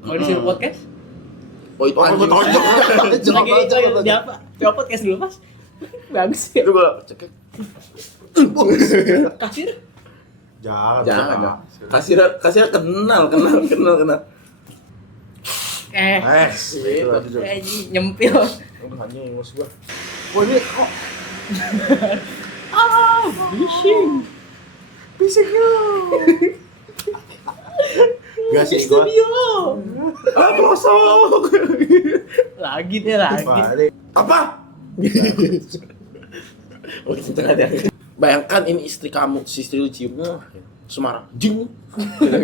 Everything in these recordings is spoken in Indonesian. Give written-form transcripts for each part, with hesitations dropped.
Kalau disuruh podcast? Oh itu anjing. Lagi apa? Coba podcast dulu Mas. Bagus ya. Itu gua cekek. Kasir? Jangan. Kasir kenal. Itu. Nyempil. Anjing ingus gua. Wah ini kok Bisingnya. gak sih gua. Kosong. Lagi. Apa? Oh, bayangkan ini istri kamu, si istri lu cium. Semarang. Jing.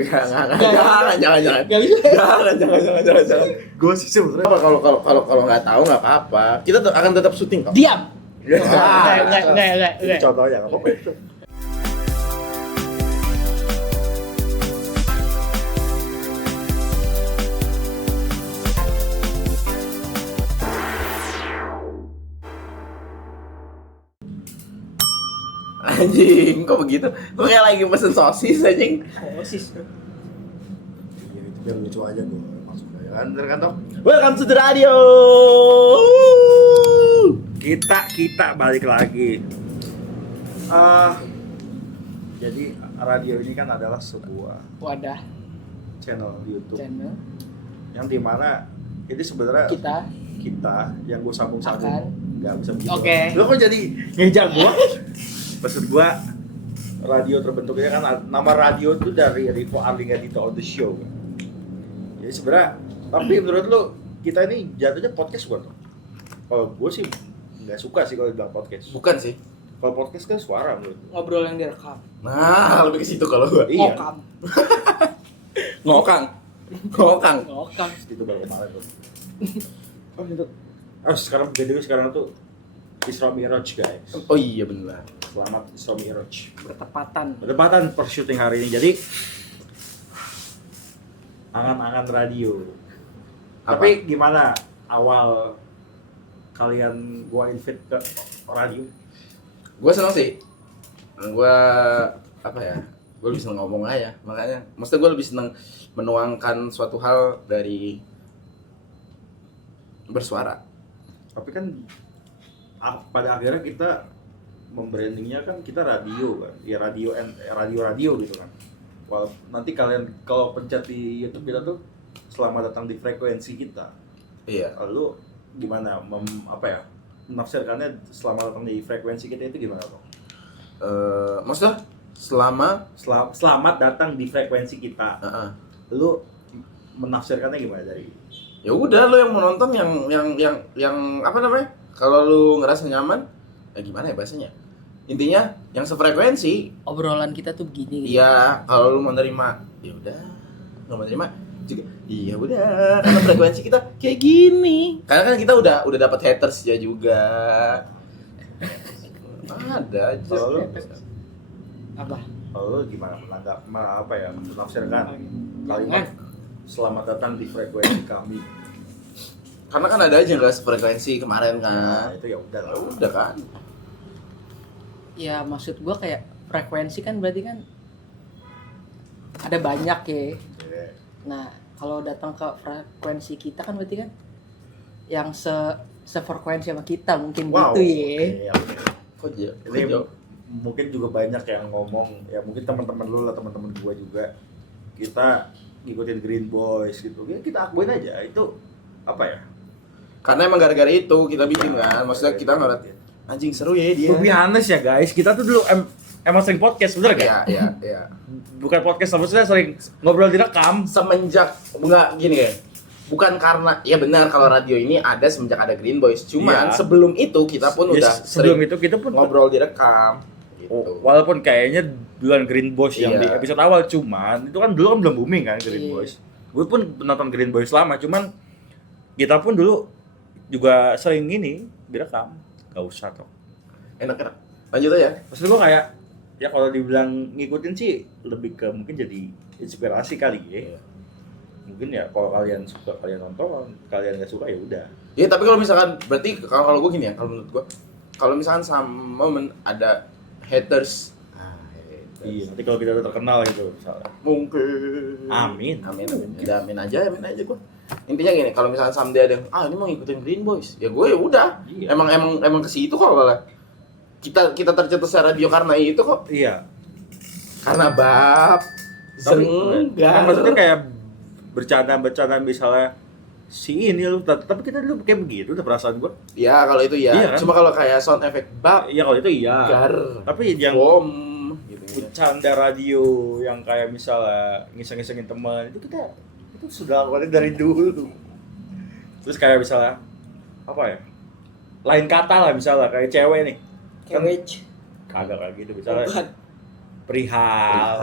Jangan. Gak bisa. Jangan. Gua sih sebenarnya Kalau nggak tahu nggak apa-apa. Kita akan tetap syuting kok. Diam. Enggak. contohnya enggak apa-apa itu. Anjing, kok begitu? Kok kayak lagi pesen sosis anjing? Sosis. Iya, itu biar lucu aja gua masuk aja kan bener kan Tom? Welcome to the radio. Kita balik lagi. Jadi radio ini kan adalah sebuah Wadah channel YouTube channel yang dimana ini sebenarnya kita yang gue sambung-sambung akan nggak bisa begitu. Oke. Lo kok jadi ngejak gua? Maksud gua radio terbentuknya kan nama radio itu dari Rivo Arlinga Dito on the show. Jadi sebenarnya tapi menurut lo kita ini jatuhnya podcast bukan? Kalau gue sih nggak suka sih kalau bilang podcast. Bukan sih. Kalau podcast kan suara menurut gue. ngobrol yang direkam. Nah, lebih ke situ kalau gua. Iya. Ngokam. Ngokang. Itu baru kemarin tuh. Oh itu. Sekarang tuh Isra Mi'raj guys. Oh iya benar. Selamat Isra Mi'raj. Bertepatan Per syuting hari ini. Jadi angan-angan radio. Apa? Tapi gimana awal kalian gua invite ke radio? Gua seneng sih. Gua apa ya? Gua lebih seneng ngomong aja. Makanya, maksudnya gua lebih seneng menuangkan suatu hal dari bersuara. Tapi kan pada akhirnya kita membrandingnya kan kita radio kan, ya radio gitu kan. Well, nanti kalian kalau pencet di YouTube kita tuh selamat datang di frekuensi kita. Iya. Lalu gimana menafsirkannya selamat datang di frekuensi kita itu gimana Bang? Maksudnya Selamat datang di frekuensi kita. Lu menafsirkannya gimana dari? ya udah lo yang mau nonton yang apa namanya? Kalau lu ngerasa nyaman, ya gimana ya bahasanya? Intinya yang sefrekuensi. obrolan kita tuh begini. Iya, kalau lu mau nerima, ya udah. Nggak mau nerima juga, iya udah. Karena frekuensi kita kayak gini. Karena kan kita udah dapat haters ya juga. Ada aja. Kalau lu Apa? Kalau lu gimana menafsirkan kalimat selamat datang di frekuensi kami? Karena kan ada aja yang nggak sefrekuensi kemarin Nah, kan. itu ya udah lah. Udah kan. Ya maksud gua kayak frekuensi kan berarti kan ada banyak ya. Yeah. Nah, kalau datang ke frekuensi kita kan berarti kan yang sefrekuensi sama kita mungkin gitu ya. Iya. Kok aja? Ini mungkin juga banyak yang ngomong, ya mungkin teman-teman lu lah, teman-teman gua juga. Kita ngikutin Green Boys gitu. Ya, kita akuin aja itu apa ya? Karena emang gara-gara itu kita bikin kan. Maksudnya kita ngeliat anjing seru ya dia. To be honest ya guys, kita tuh dulu emang sering podcast, bener gak? Iya. Bukan podcast, maksudnya sering ngobrol direkam. Semenjak enggak gini ya. Bukan karena ya benar kalau radio ini ada semenjak ada Green Boys. Cuman Iya. sebelum itu kita pun udah sebelum sering itu kita pun ngobrol direkam gitu. walaupun kayaknya duluan Green Boys yang Iya. di episode awal, cuman itu kan dulu kan belum booming kan Green Iya. Boys. Gue pun nonton Green Boys lama, cuman kita pun dulu juga sering ini direkam. Gak usah toh. Enak. Lanjut aja. Maksud gue kayak ya kalau dibilang ngikutin sih lebih ke mungkin jadi inspirasi kali ya. Mungkin ya kalau kalian suka kalian nonton, kalian nggak suka ya udah. Ya tapi kalau misalkan berarti kalau gue gini ya, kalau menurut gue kalau misalkan sama ada haters. Iya, nanti kalau kita udah terkenal gitu misalnya. Mungkin. Amin. Amin. Ya, amin aja gua. Intinya gini, kalau misalnya someday ada yang, ini mau ngikutin Green Boys, ya gue ya udah. Iya. Emang ke situ kok malah. Kita tercetus radio karena itu kok. Iya. Karena bab Tapi Zenggar. maksudnya kayak bercanda misalnya si ini lu, tapi kita dulu kayak begitu udah perasaan gua. Ya kalau itu ya. Iya, kan? Cuma kalau kayak sound effect bab Iya kalau itu iya. gar Tapi yang bom gitu. bercanda radio yang kayak misalnya ngiseng-ngisengin teman itu sudah lakukan dari dulu. Terus kayak misalnya apa ya? Lain kata lah misalnya kayak cewek nih. Kewech. Kagak kayak gitu misalnya. Bukan. Perihal.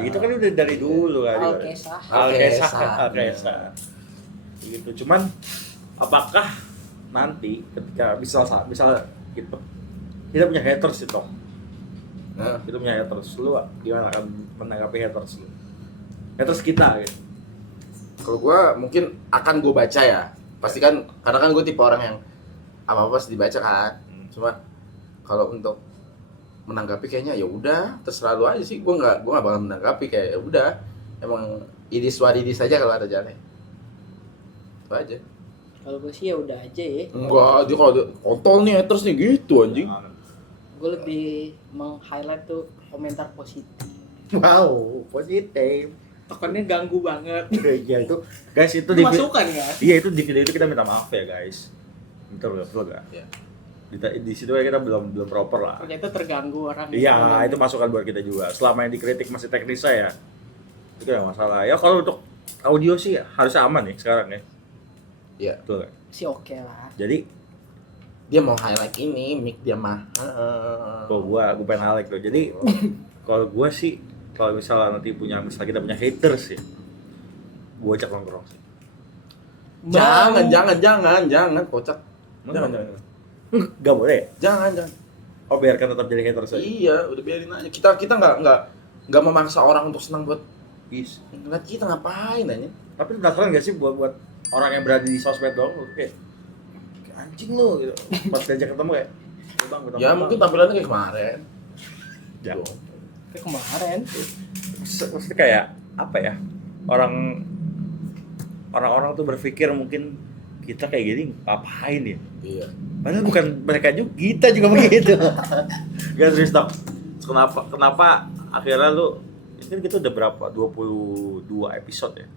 Itu kan udah dari dulu kan. Alkesah. Alkesah. Gitu. Cuman apakah nanti ketika misal gitu kita punya haters itu. Nah, Kita punya haters. Lu gimana akan menanggapi haters lu? Haters kita gitu. kalau gue mungkin akan gue baca ya. Pasti kan karena kan gue tipe orang yang apa pasti dibaca kan. Cuma kalau untuk menanggapi kayaknya ya udah terserah lu aja sih. Gue nggak bakal menanggapi, kayak ya udah emang idis wadidis saja kalau ada jalan. Itu aja. Kalau gue sih ya udah aja ya. Enggak, dia kalau kontol nih haters nih gitu anjing. Gue lebih meng-highlight tuh komentar positif. Wow, positif. Tokennya ganggu banget. Iya itu, guys itu Itu masukan kan? Iya itu di video itu kita minta maaf ya guys. Betul gak? Iya. Di situ ya kita belum proper lah. Ternyata terganggu orang. Iya itu masukan buat kita juga. Selama yang dikritik masih teknis ya, itu gak masalah. Ya kalau untuk audio sih harusnya aman nih sekarang ya. Iya. Betul gak? Sih oke lah. Jadi Dia mau highlight ini, mic dia mahal. kalau gua pengen highlight tuh. Jadi kalau gua sih kalau misalnya nanti misalnya kita punya haters ya, gua ajak nongkrong sih. Jangan, kocak. Jangan. Gak boleh. Jangan. Oh biarkan tetap jadi haters aja. Iya, udah biarin aja. Kita nggak memaksa orang untuk senang buat ngeliat kita ngapain aja. Tapi penasaran gak sih buat orang yang berada di sosmed doang kayak anjing lu gitu. Pas diajak ketemu kayak bang, Ya mungkin tampilannya kayak kemarin. Ya. Tuh. Kayak kemarin. Maksudnya kayak apa ya? Orang-orang tuh berpikir mungkin kita kayak gini ngapain ya? Iya. Padahal bukan mereka juga, kita juga begitu. Gak serius dong. Kenapa akhirnya lu ini kita udah berapa? 22 episode ya?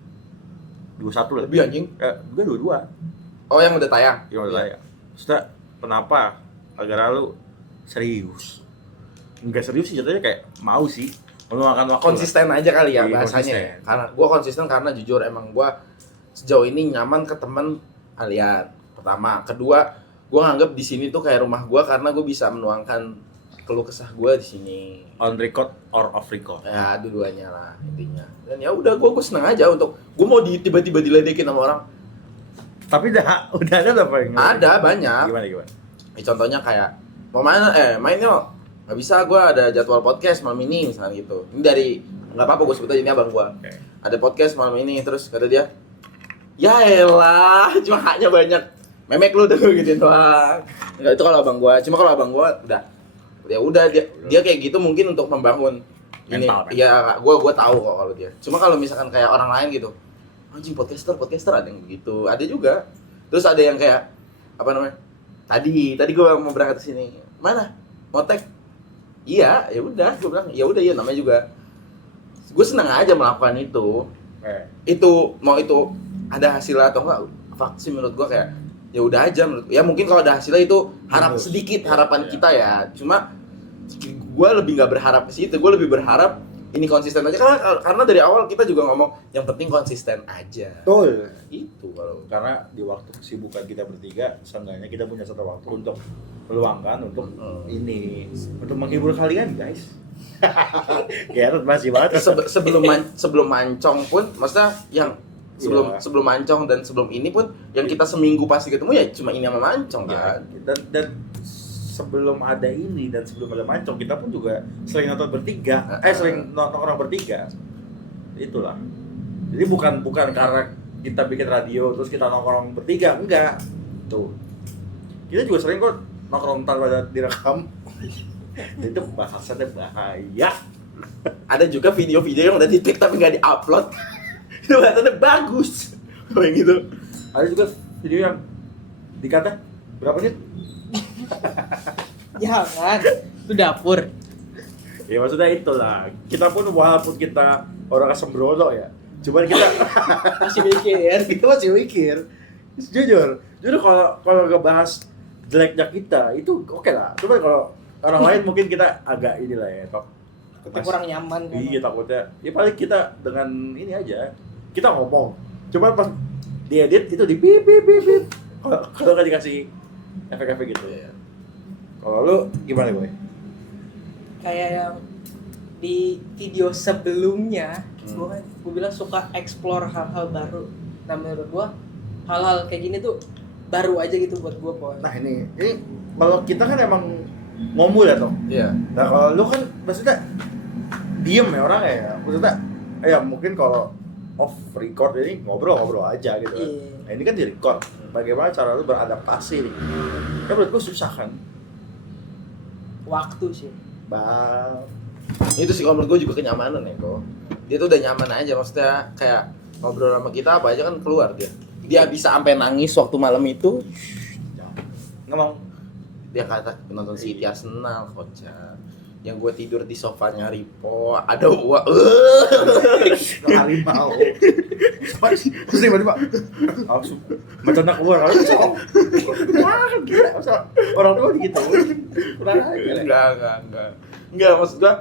21 Lebih anjing. Gue 22. Oh, yang udah tayang. Iya udah ya. Maksudnya kenapa agar lu serius? Enggak serius sih jatuhnya kayak mau sih meluangkan waktu. Konsisten aja kali ya Iya, bahasanya. konsisten. Karena gua konsisten karena jujur emang gua sejauh ini nyaman ke temen kalian. Pertama, kedua, gua nganggap di sini tuh kayak rumah gua karena gua bisa menuangkan keluh kesah gua di sini. On record or off record. Ya, dua-duanya lah intinya. Dan ya udah gua seneng aja untuk gua mau tiba-tiba diledekin sama orang. Tapi udah ada apa yang Ada banyak. Gimana? Contohnya kayak mau main yuk. Nggak bisa, gue ada jadwal podcast malam ini misalnya gitu. Ini dari nggak apa-apa gue sebut aja ini abang gue. Okay. Ada podcast malam ini, terus kata dia, ya elah, cuma haknya banyak. Memek lu tuh gitu doang. Enggak, itu kalau abang gue. Cuma kalau abang gue udah dia kayak gitu mungkin untuk membangun ini. Mental, kan? Iya, gue tahu kok kalau dia. Cuma kalau misalkan kayak orang lain gitu, anjing podcaster ada yang begitu, ada juga. Terus ada yang kayak apa namanya? Tadi gue mau berangkat ke sini. Mana? Mau tag? Iya, ya udah, gue bilang ya udah ya namanya juga. Gue senang aja melakukan itu. Itu mau itu ada hasilnya atau enggak? Vaksin menurut gue kayak ya udah aja menurut. Ya mungkin kalau ada hasilnya itu sedikit harapan kita ya. Cuma gue lebih nggak berharap ke situ. Gue lebih berharap ini konsisten aja karena dari awal kita juga ngomong yang penting konsisten aja. Betul. Itu kalau Karena di waktu kesibukan kita bertiga, seenggaknya kita punya satu waktu untuk meluangkan untuk ini, untuk menghibur kalian guys. Gerard masih banget. sebelum mancong pun, maksudnya yang sebelum mancong dan sebelum ini pun yang kita seminggu pasti ketemu ya cuma ini sama mancong kan. Dan sebelum ada ini dan sebelum ada mancong kita pun juga sering nonton bertiga, sering nonton orang bertiga. Itulah. Jadi bukan karena kita bikin radio terus kita nongkrong bertiga, enggak. Tuh. Kita juga sering kok nongkrong tanpa direkam. Itu bahasannya bahaya. Ada juga video-video yang udah di-take tapi nggak di-upload. Itu katanya bagus. Kayak gitu. Ada juga video yang dikata berapa menit? Jangan, itu dapur. Ya maksudnya itulah. Kita pun walaupun kita orang sembrono ya, cuman kita Masih mikir. kita masih mikir. Jujur kalau ngebahas jeleknya kita itu oke lah. Cuman kalau orang lain mungkin kita agak inilah ya, Kita kurang nyaman kan. Iya takutnya. Ya paling kita dengan ini aja. Kita ngomong. Cuman pas diedit itu di pip pip pip pip. Kalau nggak dikasih efek-efek gitu ya. Kalau lu gimana boy? Kayak yang di video sebelumnya, gue bilang suka explore hal-hal baru. Nah menurut gue hal-hal kayak gini tuh baru aja gitu buat gue boy. Nah ini kalau kita kan emang ngomul ya toh. Iya. Nah kalau lu kan maksudnya diem ya orang ya. Maksudnya ya mungkin kalau off record ini ngobrol-ngobrol aja gitu kan. Iya. Nah ini kan di record. Bagaimana cara lu beradaptasi nih? Kan menurut gua susah kan. Waktu sih. Bang. Itu sih kalau menurut gue juga kenyamanan ya kok. Dia tuh udah nyaman aja, maksudnya kayak ngobrol sama kita apa aja kan keluar dia. Dia bisa sampai nangis waktu malam itu. Ngomong Dia kata nonton City Arsenal kocak. Yang gue tidur di sofanya Ripo, ada harimau. Terus tiba-tiba langsung macamnya keluar lalu sok. Wah, gila. Orang tua gitu. Kurang aja. Enggak, maksud gue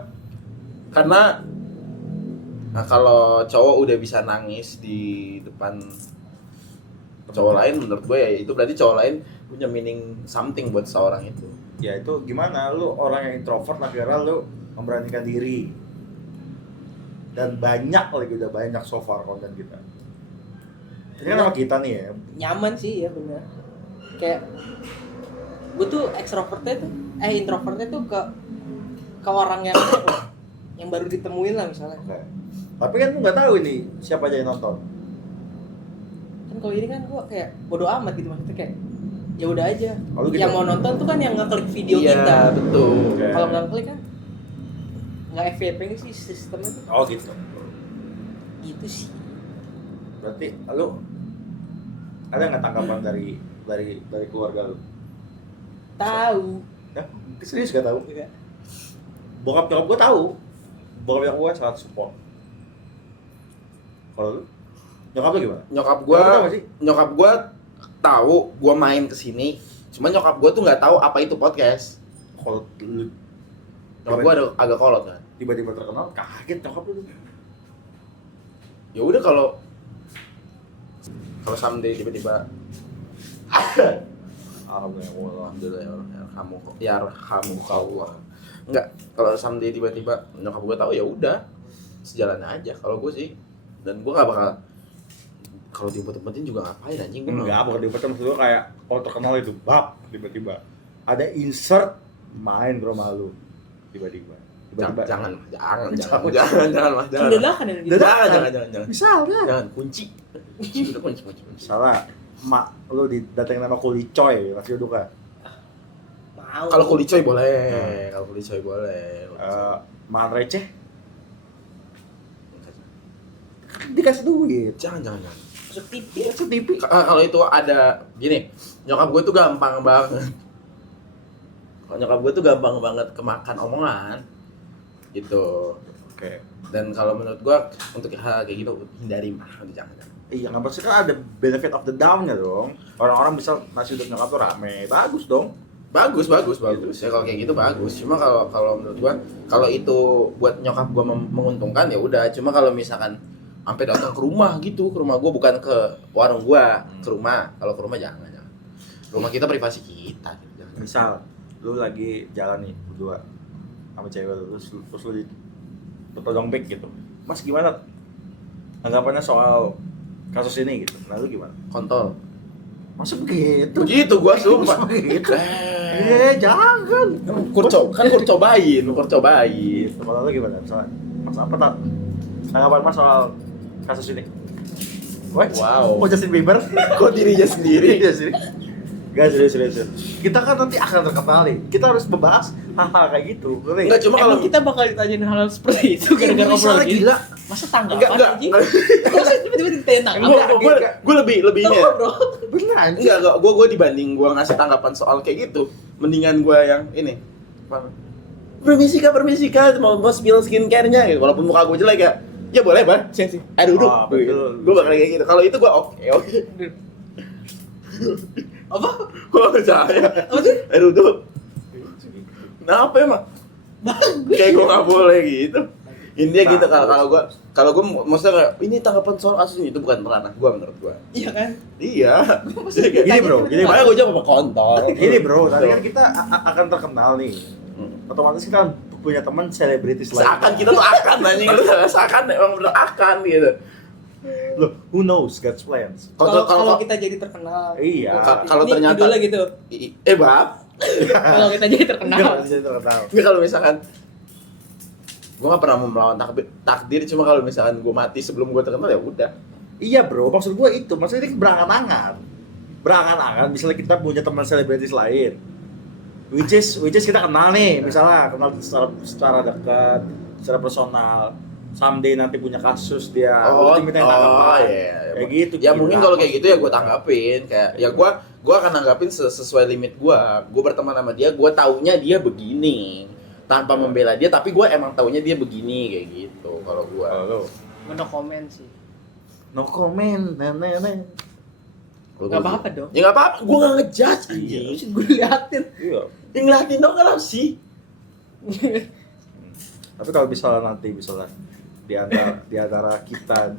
karena nah kalau cowok udah bisa nangis di depan cowok lain, menurut gue ya itu berarti cowok lain punya meaning something buat seorang itu. Ya itu gimana lu orang yang introvert akhirnya lu memberanikan diri. Dan banyak lagi udah banyak so far konten kita. Ini kan sama kita nih ya. Nyaman sih ya bener. Kayak gue tuh introvertnya tuh ke orang yang baru ditemuin lah misalnya. Oke. Tapi kan lu nggak tahu ini siapa aja yang nonton. Kan kalau ini kan gue kayak bodo amat gitu, maksudnya kayak ya udah aja. Oh, gitu. Yang mau nonton tuh kan yang ngeklik video Iya, kita. betul. Oke. Kalau nggak ngeklik kan nggak FYP sih sistemnya tuh. Oh gitu. Gitu sih. Berarti lu ada nggak tanggapan dari keluarga lu? Tahu. Ya, serius gak tahu? Juga. Bokap nyokap gue tahu. Bokap nyokap gue sangat support. Kalau lu? Nyokap lu gimana? Nyokap Lu tahu nggak sih? nyokap gua tahu gua main kesini, cuma nyokap gua tuh nggak tahu apa itu podcast. Kalau lu Nyokap gua agak kolot kan. tiba-tiba terkenal, kaget nyokap lu. Ya udah kalau someday tiba-tiba Alhamdulillah. alhamdulillah ya kamu Allah. Enggak, kalau someday tiba-tiba nyokap gua tahu ya udah sejalan aja kalau gua sih. Dan gua nggak bakal kalau diumpet-umpetin juga ngapain anjing gua. Enggak, bukan diumpet maksud gue kayak kalau terkenal itu bab tiba-tiba ada insert main ke rumah lu tiba-tiba. Jangan Jangan. Mah, jangan. Dadakan ya gitu. Jangan. Misalnya Jangan kunci. Udah kunci. salah mak lu didatengin nama kulicoy masih udah kan Mau. Kalau kulicoy boleh, kalau kulicoy boleh. makan receh dikasih duit Jangan. Masuk TV. masuk TV Kalau itu ada gini, nyokap gue tuh gampang banget. Kalau nyokap gue tuh gampang banget kemakan omongan, gitu. oke Dan kalau menurut gue untuk hal kayak gitu hindari mah, jangan. iya nggak pasti kan ada benefit of the down-nya dong orang-orang bisa nasi uduk nyokap tuh rame bagus dong Bagus. Ya kalau kayak gitu bagus. Cuma kalau menurut gue, kalau itu buat nyokap gue menguntungkan ya udah. Cuma kalau misalkan sampai datang ke rumah gitu, ke rumah gue bukan ke warung gue, ke rumah. Kalau ke rumah jangan. Rumah kita privasi kita. Jangan. misal lu lagi jalan nih berdua sama cewek lu terus lu ditodong back gitu mas gimana anggapannya soal kasus ini gitu nah lu gimana Kontol. masa begitu Begitu gua sumpah. begitu jangan Kurcobain. kalau lu gimana misalnya mas apa tak tanggapan mas soal kasus ini What? Wow. Oh Justin Bieber? Kok dirinya sendiri? Iya sih. Gak serius. Kita kan nanti akan terkenal nih. Kita harus membahas hal-hal kayak gitu. Enggak, cuma kalau Emang kita bakal ditanyain hal seperti itu gara-gara Misalnya obrolan gini? gila. Masa tanggapan enggak. anjing? Masa tiba-tiba ditanya tanggapan? Gue lebih ini ya. Bro. Bener anjing. Enggak, gue dibanding gue ngasih tanggapan soal kayak gitu, mendingan gue yang ini. Apa? Permisi kak, mau spill skincare-nya gitu. Walaupun muka gue jelek ya boleh bang, sih. Aduh, duduk. Betul. Gue bakal kayak gitu. Kalau itu gue oke. Apa? Gue gak percaya. Apa sih? Aduh, duduk. Kenapa emang? Kayak gue gak boleh gitu. Intinya gitu kalau gue maksudnya kayak ini tanggapan soal kasus ini itu bukan ranah gue menurut gue. Iya kan? Iya. Gini bro, Makanya gue jawab apa kontol. Gini bro, tadi kan kita akan terkenal nih. Otomatis kita punya teman selebritis lain. Seakan kita tuh akan anjing lu seakan emang bener akan gitu. Loh, who knows God's plans? Kalau kita jadi terkenal. Iya. Kalau Ini ternyata idolnya gitu. Bab. Kalau kita jadi terkenal. Jadi terkenal. Enggak, kalau misalkan gue gak pernah mau melawan takdir, cuma kalau misalkan gue mati sebelum gue terkenal ya udah. Iya bro, maksud gue itu, maksudnya ini berangan-angan, misalnya kita punya teman selebritis lain, which is kita kenal nih, misalnya kenal secara dekat, secara personal, someday nanti punya kasus dia, minta tanggapan, iya. kayak gitu. Ya mungkin kalau kayak gitu ya gue tanggapin, kayak ya gue akan nanggapin sesuai limit gue berteman sama dia, gue taunya dia begini. Tanpa membela dia, tapi gue emang taunya dia begini kayak gitu. Kalau gue, No comment sih. no comment, nenek. Gak apa-apa dong. ya nggak apa-apa, gue nggak ngejudge Iya. anjing. Gue liatin. Iya. Yang ngeliatin dong kenapa sih? Tapi kalau misalnya di antara kita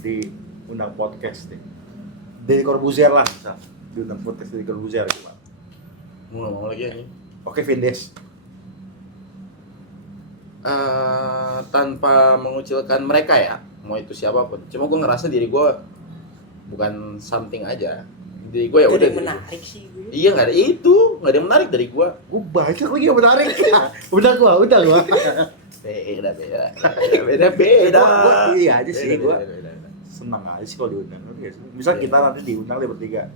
diundang podcast nih, Deddy Corbuzier lah, misal diundang podcast Deddy Corbuzier gimana? Mau lagi anjing. Oke, Vindes. Tanpa mengucilkan mereka ya, mau itu siapapun. Cuma gue ngerasa diri gue bukan something aja. Diri gue ya Itu udah. yang menarik sih gue. Iya, nggak ada yang menarik dari gue. Gue banyak lagi yang menarik. udah gua. Beda. Gua iya aja sih, gua Beda. senang aja sih kalau diundang. Misal kita nanti diundang deh bertiga.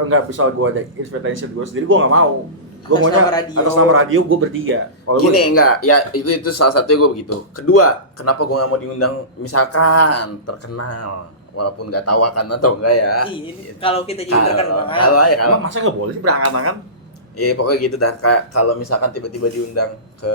Enggak, misal gua ada invitation gua sendiri, gua nggak mau. Gua maunya atas nama radio gua bertiga. Kalau Gini enggak, ya itu salah satunya gue begitu. Kedua, kenapa gue nggak mau diundang misalkan terkenal, walaupun nggak tahu akan atau enggak ya. Iya, kalau kita jadi terkenal. emang masa nggak boleh sih berangan-angan? Iya pokoknya gitu dah. Kayak kalau misalkan tiba-tiba diundang ke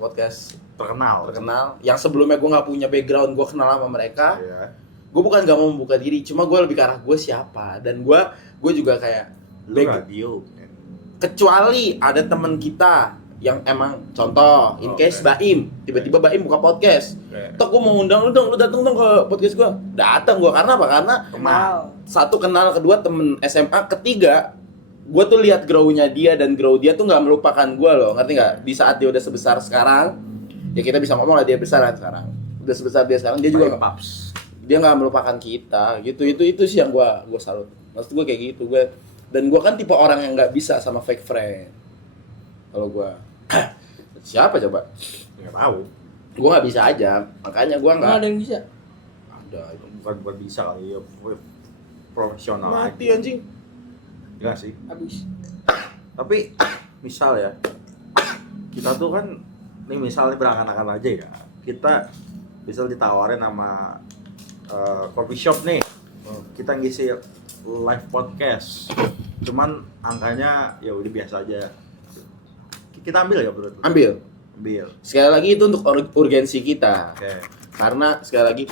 podcast Terkenal. yang sebelumnya gue nggak punya background, gue kenal sama mereka. Iya. Gue bukan nggak mau membuka diri, cuma gue lebih ke arah gue siapa, dan gue juga kayak Lu radio. kecuali ada teman kita yang emang contoh in case Baim tiba-tiba Baim buka podcast, tok gue mau undang lu dong, lu datang dong ke podcast gue, datang gue karena apa? Karena Kenal. satu kenal, kedua temen SMA, ketiga gue tuh lihat grow-nya dia, dan grow dia tuh nggak melupakan gue loh, ngerti nggak? Di saat dia udah sebesar sekarang, ya kita bisa ngomong lah dia besar kan sekarang, udah sebesar dia sekarang, dia juga dia nggak melupakan kita gitu. Itu sih yang gue salut, maksud gue kayak gitu. Dan gue kan tipe orang yang nggak bisa sama fake friend. Kalau gue siapa coba? Nggak tahu. Gue nggak bisa aja, makanya gue nggak Nggak ada yang bisa. Ada itu bukan bisa kali ya, profesional. mati anjing. Enggak sih. Habis. Tapi misal ya, kita tuh kan nih misalnya berangan-angan aja ya, kita misal ditawarin sama coffee shop nih, kita ngisi live podcast, cuman angkanya ya udah biasa aja, kita ambil ya bro? Ambil. Sekali lagi itu untuk urgensi kita. Oke. Karena sekali lagi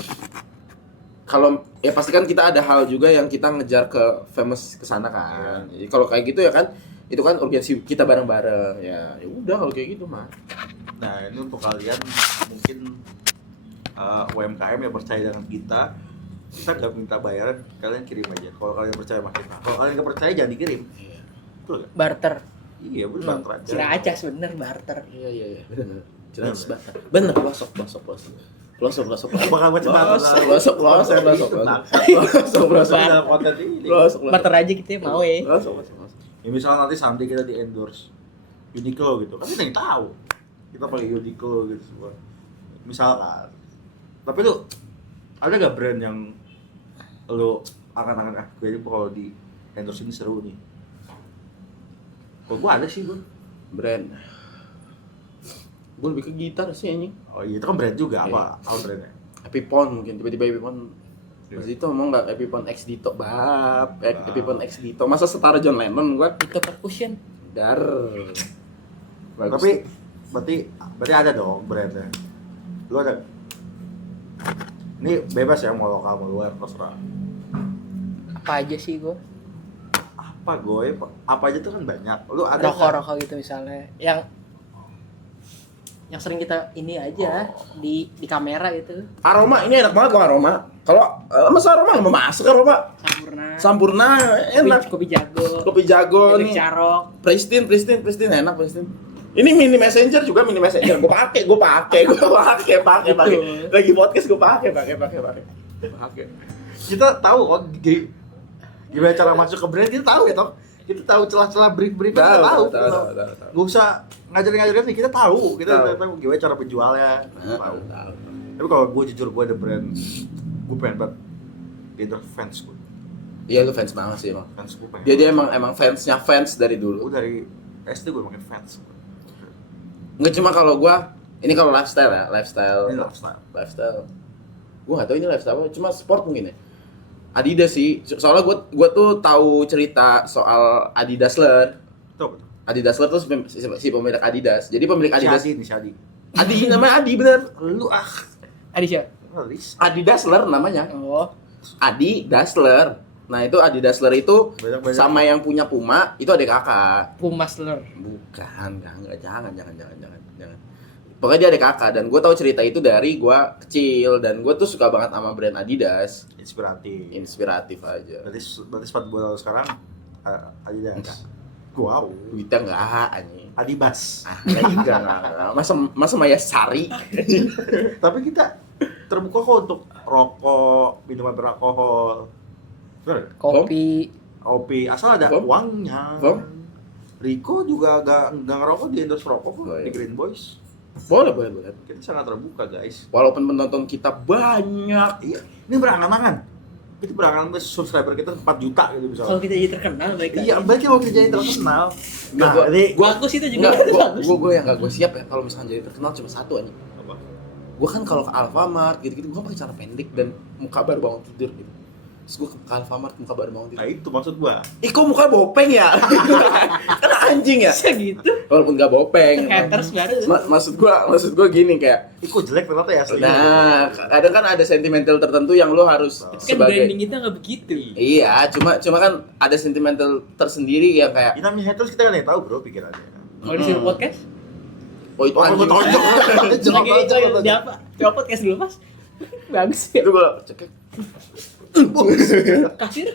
kalau ya pasti kan kita ada hal juga yang kita ngejar ke famous kesana kan. Jadi kalau kayak gitu ya kan, itu kan urgensi kita bareng-bareng ya. Ya udah kalau kayak gitu mah. Nah ini untuk kalian mungkin UMKM yang percaya dengan kita nggak minta bayaran, kalian kirim aja. Kalau kalian percaya sama kita, kalau kalian nggak percaya jangan dikirim. Iya. Betul nggak? Barter. Iya benar. Ciracas bener barter. Iya. Jelas banget. Bener, pelosok. Bakal baca Pelosok. dalam konten ini. Barter aja kita mau ya. Ya misalnya nanti someday kita di endorse Uniqlo gitu, kan kita yang tahu kita pakai Uniqlo gitu semua. Misalkan, tapi lu ada gak brand yang lu akan gue kalau di endorse ini seru nih, Kok gua ada sih gua. Brand. Gue lebih ke gitar sih anjing. Oh iya, itu kan brand juga. Apa brandnya? Epiphone mungkin, tiba-tiba Epiphone. Iya. Mas Dito ngomong nggak Epiphone X Dito, bab. Epiphone X Dito. Masa setara John Lennon gua? Itu percussion. Dar. Bagus. Tapi berarti ada dong brandnya. Lu ada? Ini bebas ya, mau lokal mau luar terserah. Apa aja sih gue? Apa gue? Apa aja tuh kan banyak. Lu ada nggak? Rokok gitu misalnya. Yang sering kita ini aja di kamera gitu. Aroma ini enak banget kok aroma. Kalau masa aroma nggak mau masuk aroma? Sampurna enak. Kopi jago. Kopi jago Milik nih. Carok. Pristine enak Pristine. Ini mini messenger juga mini messenger. Gue pakai. Betul. Lagi podcast gue pakai. Kita tahu kok gimana cara masuk ke brand, kita tahu ya toh. Kita tahu celah-celah brief kita tahu. Gak usah ngajarin nih, kita tahu. Kita tahu gimana cara penjualnya. Tahu. Tapi kalau gue jujur, gue ada brand, gue pengen banget gather fans gue. Iya lu fans banget sih emang. Fans gue pengen. Dia emang fansnya fans dari dulu. Gue dari SD gue makin fans. Nggak cuma kalau gua, ini kalau lifestyle ya, lifestyle. Ini lifestyle. Gua nggak tahu ini lifestyle apa, cuma sport mungkin ya. Adidas sih, soalnya gua tuh tahu cerita soal Adidasler. Itu apa tuh? Adidasler tuh si pemilik Adidas. Jadi pemilik Adidas. Shadi. Adi namanya Adi bener. Lu Adi siapa? Adidasler namanya. Oh. Adi Dassler. Nah itu Adidasler itu Banyak. sama yang punya Puma itu adik kakak. Pumasler. Bukan, jangan. Pokoknya dia adik kakak dan gue tahu cerita itu dari gue kecil dan gue tuh suka banget sama brand Adidas. Inspiratif aja. Berarti sepatu bola sekarang Adidas. Enggak. Wow. Duitnya enggak anjing. Adibas. Enggak. Masa Maya Sari. Tapi kita terbuka kok untuk rokok, minuman beralkohol. Bener? Kopi. Asal ada Vom? uangnya. Vom? Rico juga gak ngerokok, di endorse rokok kok Oh, iya. di Green Boys. Boleh. Kita sangat terbuka guys. Walaupun penonton kita banyak. Iya, ini berangan-angan. Kita berangan-angan subscriber kita 4 juta gitu misalnya. Kalau kita jadi terkenal baik. Iya, berarti mau kita jadi terkenal. Nah, Gua- ini Bagus itu juga. Enggak, Bagus. gue yang enggak gue siap ya kalau misalkan jadi terkenal cuma satu aja. apa? Gue kan kalau ke Alfamart gitu-gitu gue pakai celana pendek dan muka baru bangun tidur gitu. Terus gue ke Alfamart muka baru bangun Nah, tidur. itu maksud gua. Ih kok muka bopeng ya? Kan anjing ya? Bisa gitu. Walaupun nggak bopeng. Haters baru. Maksud gue gini kayak. Ih, kok jelek ternyata ya asli. Nah, kadang kan ada sentimental tertentu yang lo harus Kan sebagai. branding kita nggak begitu. Iya, cuma kan ada sentimental tersendiri yang kayak. Ini namanya haters kita kan yang tahu bro pikirannya. Kalau di sini podcast, Oh itu Oh, anjing. gua tonjok. lagi apa? Coba podcast dulu mas. Bagus ya. Itu gue cekek. Kasir.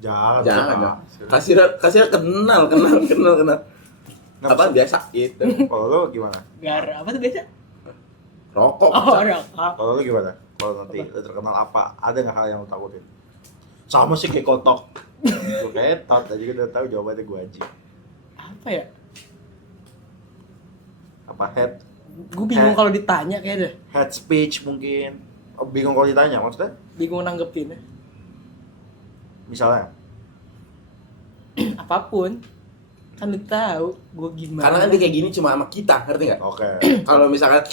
Jangan. Kasir kenal. Apa biasa gitu. Kalau lo gimana? Gar apa tuh biasa? Rokok. Oh, rokok. Kalau lo gimana? Kalau nanti lo terkenal apa? Ada nggak hal yang lo takutin? Sama sih kayak kotok. Gue kayak tot aja udah tahu jawabannya gue aja. Apa ya? Apa head Gue bingung kalau ditanya kayak deh. head speech mungkin? Oh, bingung kalau ditanya maksudnya? Bingung nanggepin ya. Misalnya? Apapun. Kan lu tahu gue gimana. Karena kan dia kayak gini cuma sama kita, ngerti nggak? Oke. Kalau misalkan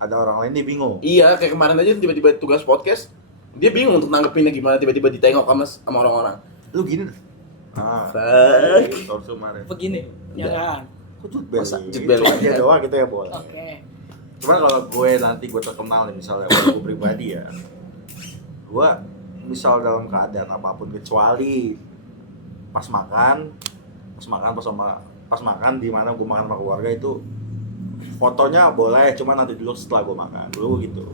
Ada orang lain dia bingung. iya kayak kemarin aja tiba-tiba tugas podcast, dia bingung untuk nanggepinnya gimana tiba-tiba ditengok sama orang-orang. Lu gini. Ah. Fuck. Torso kemarin. Begini. Jangan. Kok Cut Belly? Masa Cut Belly? Cuma dia doang gitu ya boleh. Oke. Cuman kalau gue nanti gue terkenal nih misalnya gue pribadi ya, gue misal dalam keadaan apapun kecuali pas makan di mana gue makan sama keluarga itu fotonya boleh, cuman nanti dulu setelah gue makan dulu gitu.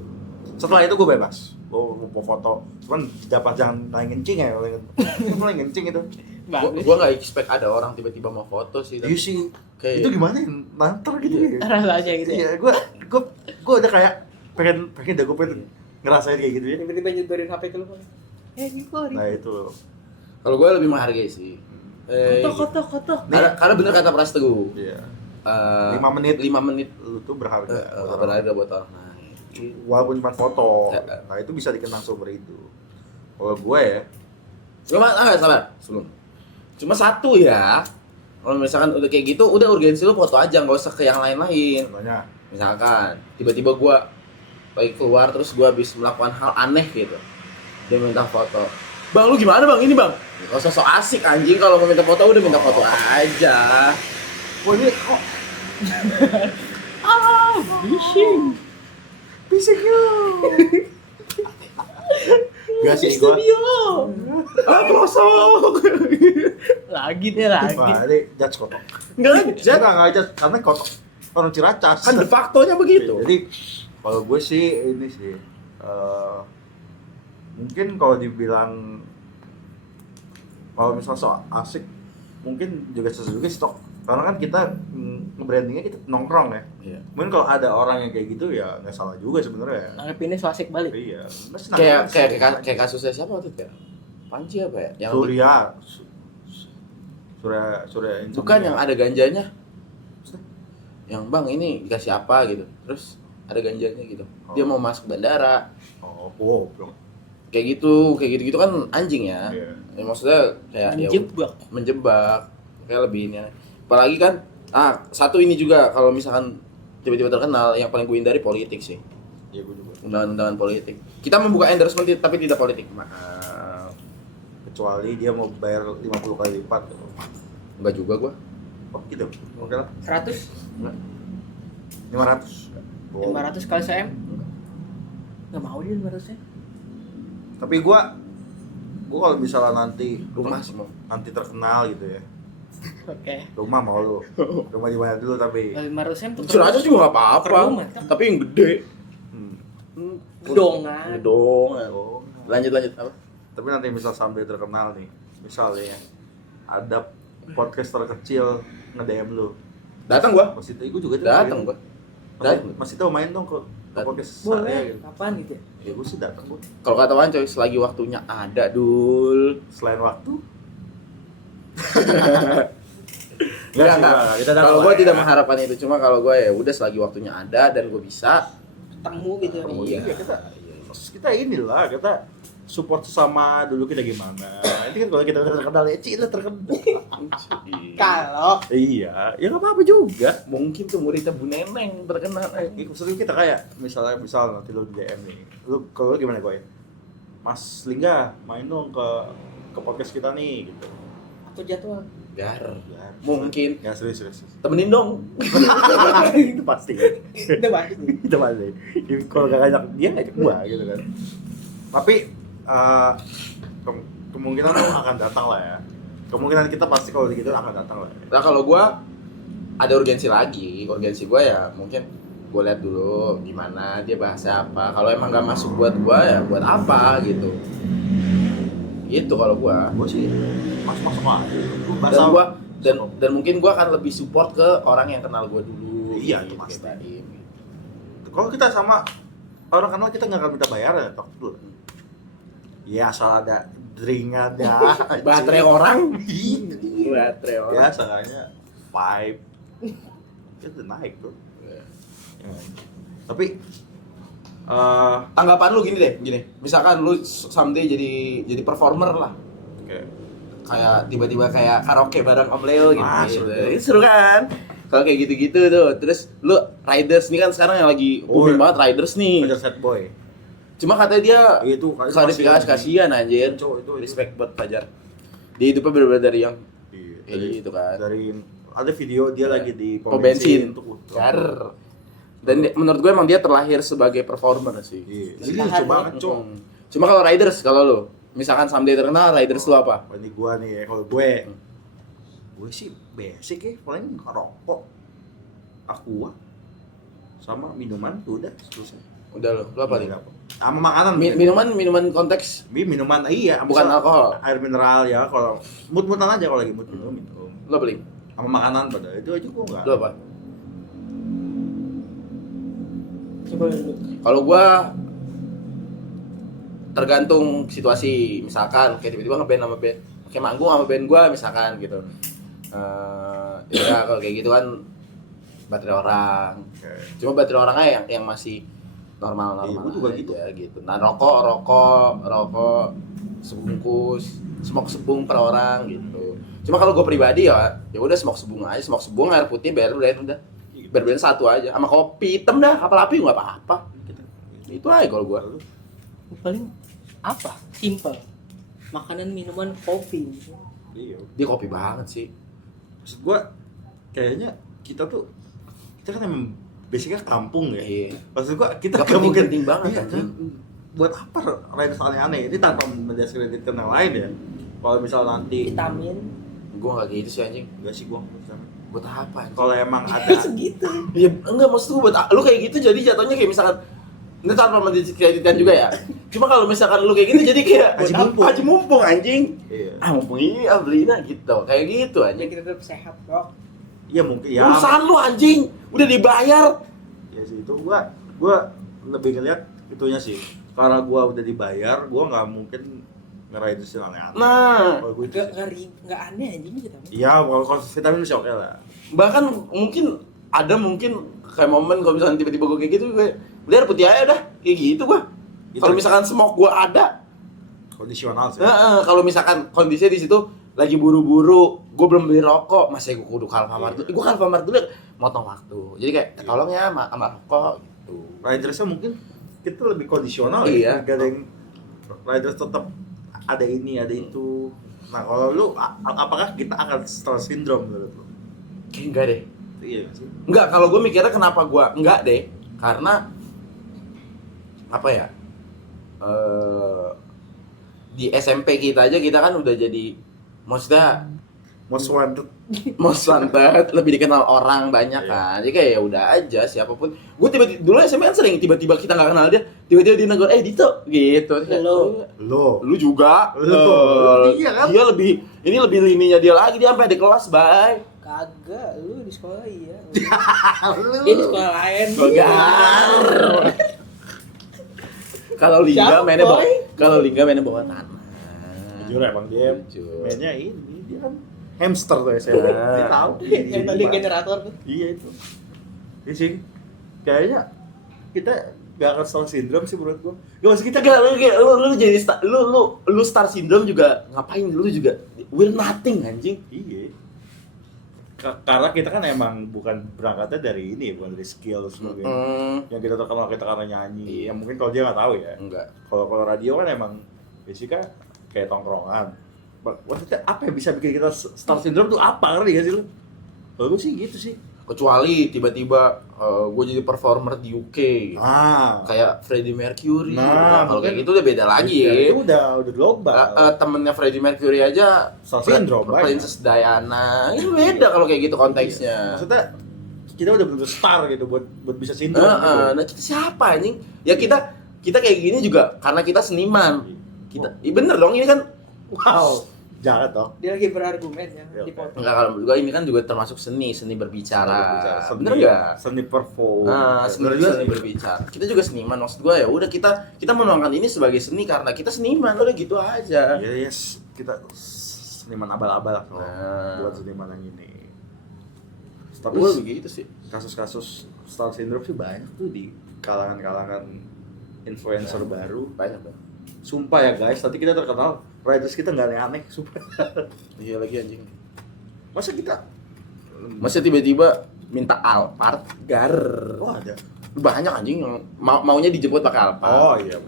Setelah itu gue bebas, gue mau foto, cuman dapat jangan paling ngencing ya, paling ngencing itu. Bagus. Gua nggak expect ada orang tiba-tiba mau foto sih. Iya sih, Kayak itu gimana ya, nanter gitu ya. Rasanya gitu ya. Iya, gue udah kayak pengen gue pengen ngerasain kayak gitu ya. Tiba-tiba nyedorin HP ke lu. Gitu. Nah itu kalau gue lebih menghargai sih. Kotok. Karena bener kata Pras Teguh. iya. 5 5 menit menit lu tuh berharga. berharga buat orang lain. Walaupun cuma foto. Ya. Nah itu bisa dikenang seumur itu. Kalau gue ya, Cuma sabar sebelum. Cuma satu ya. Kalau misalkan udah kayak gitu, udah urgensi lu foto aja, nggak usah ke yang lain-lain. Contohnya Misalkan tiba-tiba gua lagi keluar terus gua habis melakukan hal aneh gitu, dia minta foto. Bang, lu gimana bang? Ini bang, nggak usah sok asik anjing. Kalau mau minta foto udah minta foto aja. wah ini kok Bising yo. gak sih gua Pelosok. Lagi deh lagi. wah ini judge kotok Enggak jat, nggak judge karena kotok orang Ciracas kan de factonya begitu. jadi kalau gue sih ini sih mungkin kalau dibilang kalau misalnya so asik mungkin juga sesuatu juga stok karena kan kita nge-brandingnya kita nongkrong ya. Iya. Mungkin kalau ada orang yang kayak gitu ya nggak salah juga sebenarnya. Nanggepinnya so asik balik. Iya. Kayak kasusnya siapa waktu itu ya? Panji apa ya? Yang Surya Insomnia. bukan yang ada ganjanya. Maksudnya? Yang bang ini dikasih apa gitu. Terus ada ganjanya gitu. Dia Oh. mau masuk bandara. Oh, goblok. Kayak gitu kan anjing ya. Iya. Ya, maksudnya kayak ya Menjebak. menjebak. Kayak lebih ini. Apalagi kan satu ini juga kalau misalkan tiba-tiba terkenal yang paling gue hindari politik sih. Iya, gue juga. Undangan-undangan politik. Kita membuka endorsement tapi tidak politik. Maaf. Kecuali dia mau bayar 50 kali lipat. Enggak juga gua. Oh, gitu. Oke lah. 100, 500. 500 kali CM. Enggak mau dia 500-nya. Tapi gua kalau misalnya nanti Rumah sih mau. nanti terkenal gitu ya. Oke. Rumah mau lu. Rumah di mana dulu tapi. Kalau 500-nya tuh Kecil aja juga nggak apa-apa. Rumah, kan? Tapi yang gede. gedongan. Gedong. Oh. Lanjut apa? Tapi nanti misal sambil terkenal nih. Misalnya ada podcaster kecil nge-DM lu. Datang gua. Masih tahu juga tuh. Datang gua. Masih tahu main dong ke Datang. podcast Boleh. saya gitu. Kapan gitu ya? Ya gue sih datang gua. Kalau kata Wancoy selagi waktunya ada dul. Selain waktu. Enggak. Kita datang Kalau lah gua ya. tidak mengharapkan itu, cuma kalau gua ya udah selagi waktunya ada dan gua bisa. Ketemu gitu ya. Iya. Kita inilah kita support sesama dulu kita gimana. Nanti kan kalau kita udah terkenal ya Cila terkenal. Kalau Iya, ya nggak apa-apa juga. Mungkin tuh muridnya Bu Neneng terkenal. Maksudnya kita kayak misal nanti lu di DM nih. Lu kalau lu gimana gue? Mas Lingga main dong ke podcast kita nih gitu. atau jadwal. Gar. Ya, Mungkin. Ya serius. Temenin dong. Itu pasti kan. Udah pasti. Itu pasti. Kalau gak ngajak dia ngajak gua gitu kan. Tapi kemungkinan lu akan datang lah ya. Kemungkinan kita pasti kalau gitu akan datang lah. Nah kalau gua ada urgensi lagi. Urgensi gua ya mungkin gua lihat dulu gimana dia bahasa apa. Kalau emang nggak masuk buat gua ya buat apa gitu. Gitu kalau gua. Gua sih masuk aja. Dan gua dan mungkin gua akan lebih support ke orang yang kenal gua dulu. Iya, itu gitu, pasti. kayak tadi. Kalau kita sama orang kenal kita nggak akan minta bayaran ya, tok dulu. Iya, asal ada dringannya. Baterai orang. Iya. Baterai orang. Ya, soalnya vibe itu naik tuh. Ya. Ya. Tapi Tanggapan lu gini. Misalkan lu someday jadi performer lah. oke. Kayak tiba-tiba kayak karaoke bareng Om Leo gitu. Ah, gitu. seru. Ini seru kan? Kalau kayak gitu-gitu tuh. Terus lu Riders nih kan sekarang yang lagi booming banget Riders nih. Fajar Sad Boy. Cuma katanya dia Itu klarifikasi kasihan anjir. Cowok itu. Respect buat Fajar. Dia hidupnya bener-bener dari yang Iya, kayak gitu kan. Dari ada video dia lagi di Pom bensin. untuk Gar. Dan menurut gue emang dia terlahir sebagai performer sih. Iya. Masih Ini lucu tahan banget, Cok. Cuma kalau Riders kalau lu misalkan someday terkenal Riders lu apa? Ini gua nih ya, kalau gue sih basic ya, paling rokok, aqua, sama minuman tuh udah selesai. Udah lu apa nih? Sama makanan. Minuman konteks Minuman iya, bukan misal alkohol. air mineral ya, kalau mood-moodan aja kalau lagi mood minum. Lu beli. Sama makanan pada itu aja gua enggak. Lu apa? Coba dulu. Kalau gua tergantung situasi, misalkan kayak tiba-tiba ngeband sama band, kayak manggung sama band gua misalkan gitu. Ya kalau kayak gitu kan baterai orang. Oke. Cuma baterai orangnya yang masih normal Iya, gua juga aja gitu. Nah rokok sebungkus, smoke sebung per orang gitu. Cuma kalau gue pribadi ya udah smoke sebung aja, smoke sebung air putih blend udah. Blend satu aja, sama kopi hitam dah, kapal api nggak apa-apa. Itu aja kalau gue. Paling apa? Simple. Makanan, minuman, kopi. Iya. Dia kopi banget sih. Maksud gua kayaknya kita kan emang basicnya kampung ya. Iya. Maksud gua kita Gak penting banget iya, anjing. buat apa riders aneh-aneh ini tanpa mendiskreditkan yang lain ya. Kalau misal nanti Vitamin. Gue nggak gitu sih anjing. enggak sih gua misalnya. Buat apa anjing? Kalau emang ada Segitu. Ya enggak, maksud gue buat lu kayak gitu jadi jatuhnya kayak misalkan ini tanpa mendiskreditkan juga ya. Cuma kalau misalkan lu kayak gitu jadi kayak haji mumpung anjing. iya. Mumpung ini beliin gitu. Kayak gitu Ya anjing. kita tetap sehat, Bro. Iya mungkin ya. Urusan lu anjing, udah dibayar. Ya sih itu gua lebih ngeliat itunya sih. Karena gua udah dibayar, gua nggak mungkin nge-riders yang aneh-aneh. Nah, Kalau gua itu sih. Nggak aneh anjing kita. Iya, kalau vitamin masih oke lah. bahkan mungkin kayak momen kalau misalkan tiba-tiba gue kayak gitu gue beli air putih aja dah kayak gitu gue. Gitu. Kalau misalkan smoke gue ada, Kondisional sih. kalau misalkan kondisinya di situ lagi buru-buru, gue belum beli rokok, masih gue kudu ke Alfamart dulu. Gue ke Alfamart dulu motong waktu. Jadi kayak tolong ya sama rokok gitu. Ridersnya mungkin kita lebih kondisional Iya. ya. Gak ada yang riders tetap ada ini, ada itu. Nah, kalau lu apakah kita akan star syndrome menurut lu? Kayak enggak deh. Iya sih. Enggak, kalau gue mikirnya kenapa gue enggak deh. Karena apa ya? Di SMP kita aja kita kan udah jadi maksudnya Most wanted. most wanted, lebih dikenal orang banyak kan. Jadi kayak ya udah aja siapapun. Gue tiba-tiba dulu SMP kan sering tiba-tiba kita nggak kenal dia, tiba-tiba dia negur, Dito gitu. Lo. Lo. Juga. Iya kan? Dia ini lebih lininya dia lagi, dia sampai di kelas, bye. Kagak, lu di sekolah iya. Lu. Dia di sekolah lain. Gar. Kalau Liga Siapa, mainnya bawa, boy? kalau Liga mainnya bawa tanah. Jujur emang dia Jujur. mainnya ini, dia kan hamster tuh SMP. Nah. Dia tahu. Yang tadi generator tuh. Iya itu. Iya sih. Kayaknya kita gak akan star syndrome sih menurut gua. Gak maksud kita Kita lu jadi lu star syndrome juga ngapain, lu juga will nothing anjing. Iya. Karena kita kan emang bukan berangkatnya dari ini, bukan dari skill sebagainya. Yang kita terkenal kita karena nyanyi. Iya. Yang mungkin kalau dia nggak tahu ya. Enggak. Kalau radio kan emang basicnya kayak tongkrongan. Maksudnya apa yang bisa bikin kita star syndrome tuh apa? Ngerti gak sih lu? Kalau gue sih gitu sih. Kecuali tiba-tiba gue jadi performer di UK. Ah, Kayak Freddie Mercury. Nah, Kalau kayak mungkin gitu udah beda lagi. Itu udah global. Temennya Freddie Mercury aja Star syndrome banyak. Princess Diana. Itu beda kalau kayak gitu konteksnya. Maksudnya kita udah bener star gitu buat bisa sindrom gitu. Nah, kita siapa anjing? Ya kita kayak gini juga karena kita seniman. Kita, bener dong ini kan. Wow, jahat dong. Dia lagi berargumen ya Iya, dipotong. Enggak, kalau menurut gua ini kan juga termasuk seni berbicara. Bener Seni, enggak? seni perform. Nah, Bener seni, juga seni sih. berbicara. Kita juga seniman, maksud gua ya udah kita menuangkan ini sebagai seni karena kita seniman, udah gitu aja. Iya, yes, kita seniman abal-abal kalau Nah. buat seniman yang ini. Tapi Gua begitu sih. kasus-kasus star syndrome sih banyak tuh di kalangan-kalangan influencer baru. Banyak banget. Sumpah ya guys, nanti kita terkenal riders kita nggak aneh-aneh, sumpah. Iya lagi anjing. Masa kita Masa tiba-tiba minta Alphard gar. oh ada. Banyak anjing yang maunya dijemput pakai Alphard. Oh iya.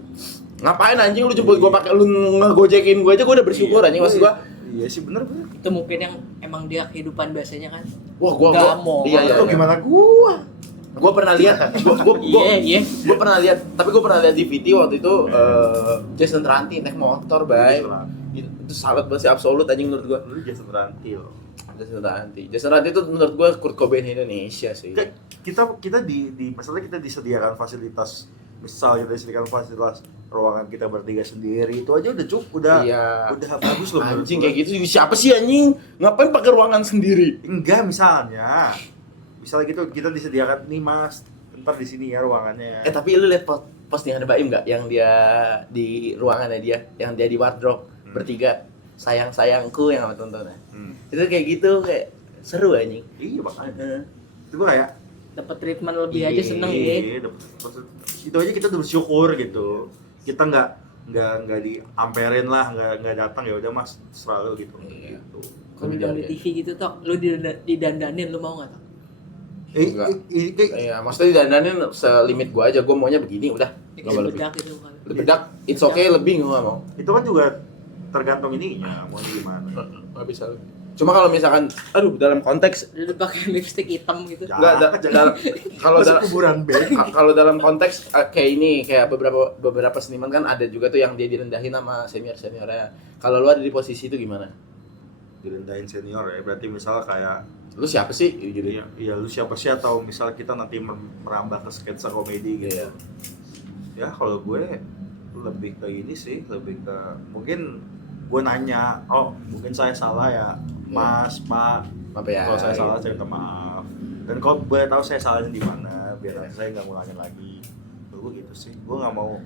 Ngapain anjing lu jemput gua pakai lu ngegojekin gua aja gua udah bersyukur anjing maksud gua. Iya sih bener. Itu mungkin yang emang dia kehidupan biasanya kan. Wah, gua Gamo. iya. Lu gimana gua? Gua pernah lihat kan. Iya. Gua pernah lihat, tapi gua pernah lihat di video waktu itu Jason Ranti naik motor, bay. Itu salut banget sih, absolut anjing menurut gua. Lu Jason Ranti loh. Jason Ranti itu menurut gua Kurt Cobain Indonesia sih. Kita di masalah kita disediakan fasilitas, misal kita disediakan fasilitas ruangan kita bertiga sendiri, itu aja udah cukup, udah bagus loh. menurut Anjing gua. kayak gitu siapa sih anjing? Ngapain pakai ruangan sendiri? Enggak, misalnya gitu kita disediakan nih mas, ntar di sini ya ruangannya ya. Tapi lu lihat postingan Baim nggak yang dia di ruangannya dia, yang dia di wardrobe bertiga, sayangku yang sama tontonnya. Itu kayak gitu, kayak seru anjing. Iya makanya. Itu gue kayak dapat treatment lebih aja seneng ya. Itu aja kita udah bersyukur gitu. Kita nggak diamperin lah, nggak datang, ya udah mas selalu gitu. Iya. Gitu. Kalau udah di TV gitu Tok, lu didandanin lu mau enggak Tok? Enggak. Iya, maksudnya dandanin selimit gua aja, gua maunya begini udah. Enggak mau lebih. Bedak itu kan. Bedak, it's okay, lebih gua nggak mau. Itu kan juga tergantung ininya, mau gimana. Nggak bisa lebih. Cuma kalau misalkan, aduh dalam konteks Udah pakai lipstick hitam gitu. enggak kalau dalam kuburan band. kalau dalam konteks kayak ini, kayak beberapa seniman kan ada juga tuh yang dia direndahin sama seniornya. Kalau lu ada di posisi itu gimana? Direndahin senior ya, berarti misal kayak Lu siapa sih? Gitu. iya lu siapa sih, atau misal kita nanti merambah ke sketsa komedi gitu. Iya. Ya kalau gue lebih ke ini sih, lebih ke mungkin gue nanya, oh mungkin saya salah ya mas, pak, Apa ya? kalau saya salah saya minta maaf, dan kalau boleh tahu saya salahnya di mana biar nanti saya nggak ngulangin lagi. Gue gitu sih, gue nggak mau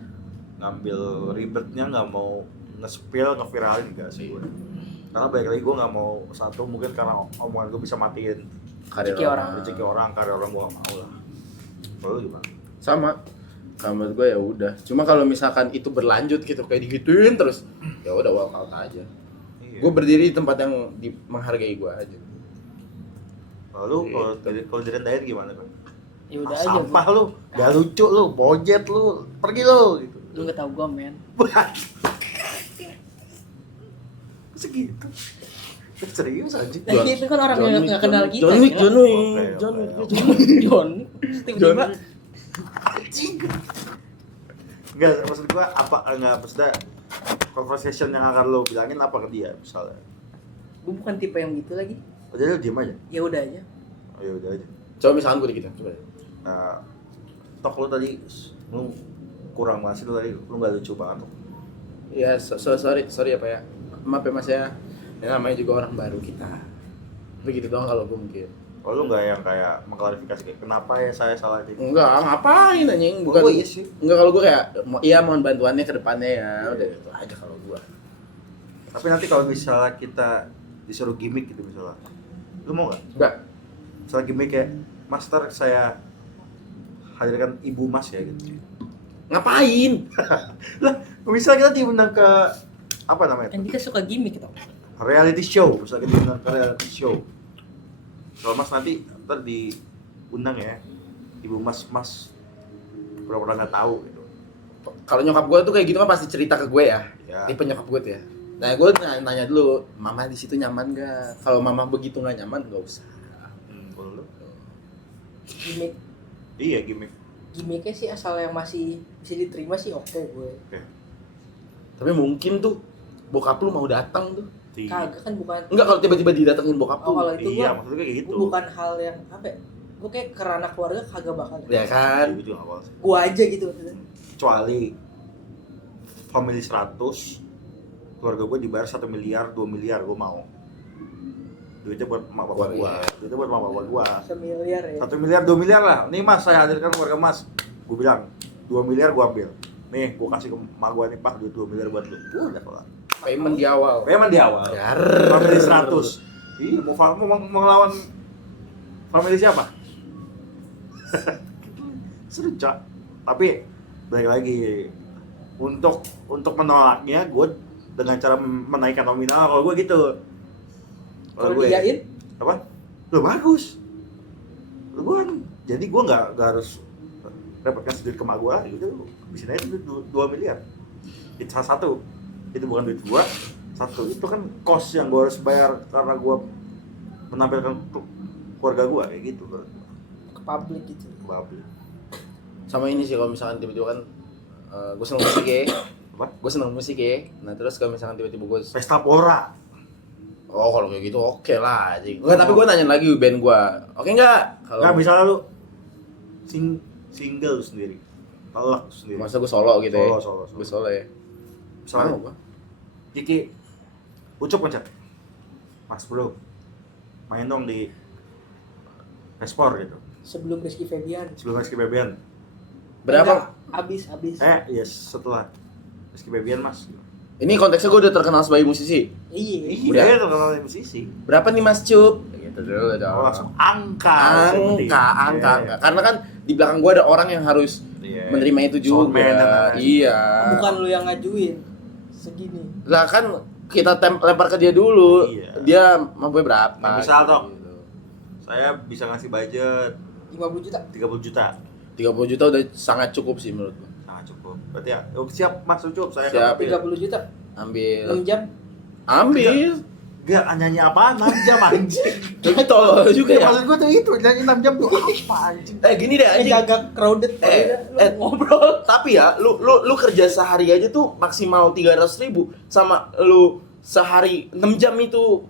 ngambil ribetnya, nggak mau nge-spill, nge-viralin, enggak sih gue. Karena balik lagi gue nggak mau, satu mungkin karena omongan gue bisa matiin Rezeki orang. rezeki orang, karya orang, gue nggak mau lah. Kalau gimana? Sama. Kalau menurut gue ya udah. Cuma kalau misalkan itu berlanjut gitu kayak digituin terus, ya udah walk out aja. Iya. Gue berdiri di tempat yang menghargai gue aja. Lalu kalau direndahin gimana kan? Ya udah aja. Sampah lu, gak lucu lu, bojet lu, pergi lu gitu. Lu enggak tahu gua, men. Segitu. Serius aja. Nah, itu kan orang yang enggak kenal kita. John Wick. John. Tiba-tiba Anjing. Enggak, maksud gua maksudnya conversation yang akan lo bilangin apa ke dia misalnya. gua bukan tipe yang gitu lagi. Oh, jadi lo diem aja. Ya udah aja. Oh ya udah aja. Coba misalkan gue dikit, coba. Nah, tok lu tadi lu kurang masih lu tadi lu enggak lucu banget. Ya, sorry apa ya. Maaf ya Mas ya. Ya namanya juga orang baru kita. Begitu doang kalau gue mungkin. Oh, lu enggak yang kayak mengklarifikasi kayak kenapa ya saya salah gitu. Enggak, ngapain anjing? Bukan. Oh, iya sih. Enggak, kalau gue kayak iya mohon bantuannya ke depannya ya. Udah itu aja kalau gue. Tapi nanti kalau misalnya kita disuruh gimmick gitu misalnya, lu mau nggak? Enggak. Misalnya gimmick kayak, Master saya hadirkan Ibu Mas ya gitu. Ngapain? Lah, misalnya kita diundang ke apa namanya? Kan kita suka gimmick gitu. Reality show, misalnya kita diundang ke reality show. Kalau Mas nanti ntar diundang ya, Ibu Mas pura-pura nggak tahu gitu. Kalau nyokap gue tuh kayak gitu kan pasti cerita ke gue ya. Ya. Tipe nyokap gue tuh ya. Nah, gue nanya dulu, mama di situ nyaman gak? Kalau mama begitu nggak nyaman, nggak usah. Kalau lu? Gimmick. Iya gimmick. Gimmicknya sih asal yang masih bisa diterima sih oke gue. Oke. Tapi mungkin tuh bokap lu mau datang tuh. Kagak kan bukan. Enggak, kalau tiba-tiba didatengin bokap Oh, lu. kalau itu Iya, gua maksudnya kayak gitu. bukan hal yang apa ya? Gue kayak kerana keluarga kagak bakal. Ya kan? Gue juga nggak mau sih. Gua aja gitu maksudnya. Kecuali family 100, keluarga gue dibayar 1 miliar, 2 miliar, gue mau. Duitnya buat mak bapak gue, duitnya buat mak bapak gue. 1 miliar ya. 1 miliar, 2 miliar lah. Nih Mas, saya hadirkan keluarga Mas. Gue bilang, 2 miliar gue ambil. Nih, gue kasih ke mak gue nih Pak, duit 2 miliar buat lu. Udah kelar. Payment di awal. Memang di awal. Jar. Family 100. Ih, mau ngelawan family siapa? Seru, Cak. Tapi balik lagi, untuk menolaknya gue dengan cara menaikkan nominal. Kalau gue gitu, Kalau diain apa? Lo bagus. Lo gue kan, jadi gue nggak harus repotkan sedikit ke mak gue lagi. Udah, bisa aja duit 2 miliar. Itu salah satu. Itu bukan duit gue. Satu itu kan cost yang gue harus bayar karena gue menampilkan keluarga gue kayak gitu. ke publik gitu. Babi. Sama ini sih kalau misalkan tiba-tiba kan gue seneng musik ya. Apa? Gue seneng musik ya. Nah, terus kalau misalkan tiba-tiba gue Pesta Pora. oh, kalau kayak gitu oke lah anjing. Enggak, tapi gue nanya lagi band gue. Oke enggak? Kalau Nggak, misalnya lu single lu sendiri. Talak sendiri. masa gue solo gitu ya. Solo. Gue solo ya. Misalnya Mau gue. Kiki Ucup pencet. Mas bro, main dong di Espor gitu. Sebelum Rizky Febian. Sebelum Rizky Febian. Berapa? Habis. Yes, setelah Rizky Febian mas. Ini konteksnya gue udah terkenal sebagai musisi. Iya. Iya, terkenal musisi. Berapa nih Mas Cup? gitu dulu dong. Oh, langsung angka. Angka. Karena kan di belakang gua ada orang yang harus menerima itu juga. Iya. Bukan lu yang ngajuin. Segini. Lah kan kita lempar ke dia dulu. Iya. Dia mampu berapa? Nah, misal dong. Gitu. Saya bisa ngasih budget 50 juta. 30 juta. 30 juta udah sangat cukup sih menurut gua. Nah, cukup. Berarti ya, siap Mas Ucup, saya Siap. akan 30 juta. Ambil. 6 jam. Ambil. Gak, nyanyi apaan 6 jam anjing. Tapi tolol juga ya. Maksud gua tuh itu, nyanyi 6 jam tuh apa anjing. Gini deh anjing. Jaga crowded. Lu ngobrol. Tapi ya, lu kerja sehari aja tuh maksimal 300.000 sama lu sehari 6 jam itu